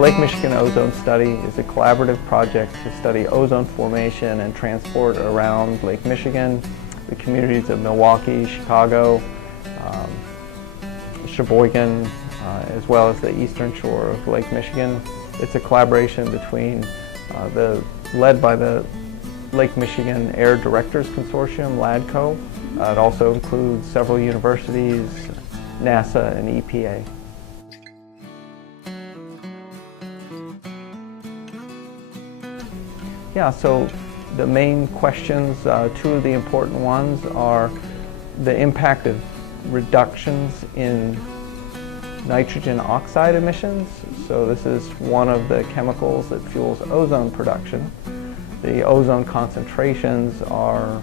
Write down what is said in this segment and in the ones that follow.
Lake Michigan Ozone Study is a collaborative project to study ozone formation and transport around Lake Michigan, the communities of Milwaukee, Chicago, Sheboygan, as well as the eastern shore of Lake Michigan. It's a collaboration between led by the Lake Michigan Air Directors Consortium, LADCO. It also includes several universities, NASA, and EPA. Yeah, so the main questions, two of the important ones are the impact of reductions in nitrogen oxide emissions. So this is one of the chemicals that fuels ozone production. The ozone concentrations are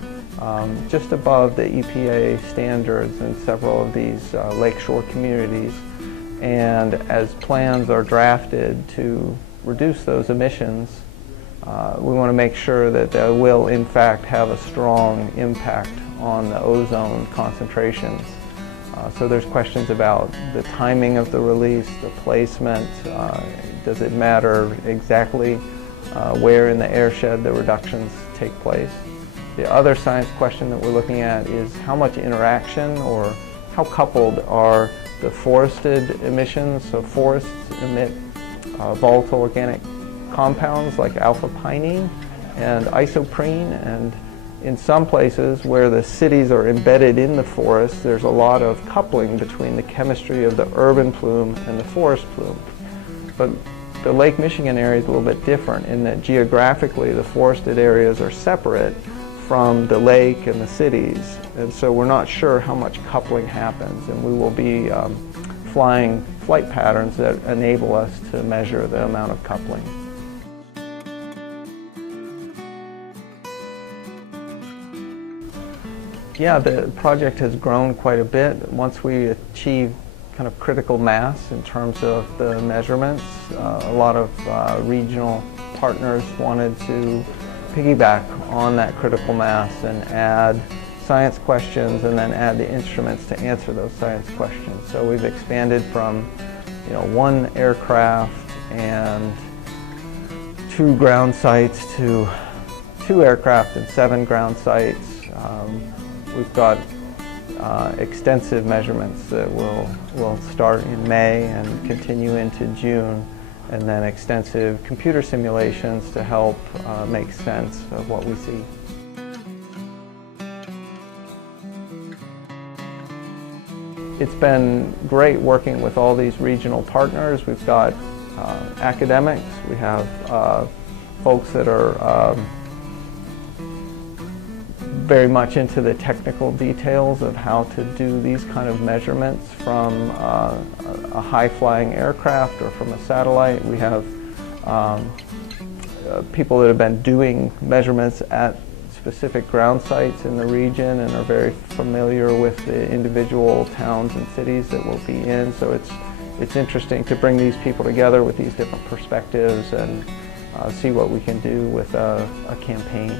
just above the EPA standards in several of these lakeshore communities. And as plans are drafted to reduce those emissions, we want to make sure that they will in fact have a strong impact on the ozone concentrations. So there's questions about the timing of the release, the placement, does it matter exactly where in the airshed the reductions take place. The other science question that we're looking at is how much interaction or how coupled are the forested emissions. So forests emit volatile organic compounds like alpha-pinene and isoprene, and in some places where the cities are embedded in the forest, there's a lot of coupling between the chemistry of the urban plume and the forest plume. But the Lake Michigan area is a little bit different in that geographically the forested areas are separate from the lake and the cities, and so we're not sure how much coupling happens, and we will be flying flight patterns that enable us to measure the amount of coupling. Yeah, the project has grown quite a bit. Once we achieve kind of critical mass in terms of the measurements, a lot of regional partners wanted to piggyback on that critical mass and add science questions and then add the instruments to answer those science questions. So we've expanded from one aircraft and 2 ground sites to 2 aircraft and 7 ground sites. We've got extensive measurements that will start in May and continue into June, and then extensive computer simulations to help make sense of what we see. It's been great working with all these regional partners. We've got academics, we have folks that are very much into the technical details of how to do these kind of measurements from a high-flying aircraft or from a satellite. We have people that have been doing measurements at specific ground sites in the region and are very familiar with the individual towns and cities that we'll be in. So it's interesting to bring these people together with these different perspectives and see what we can do with a campaign.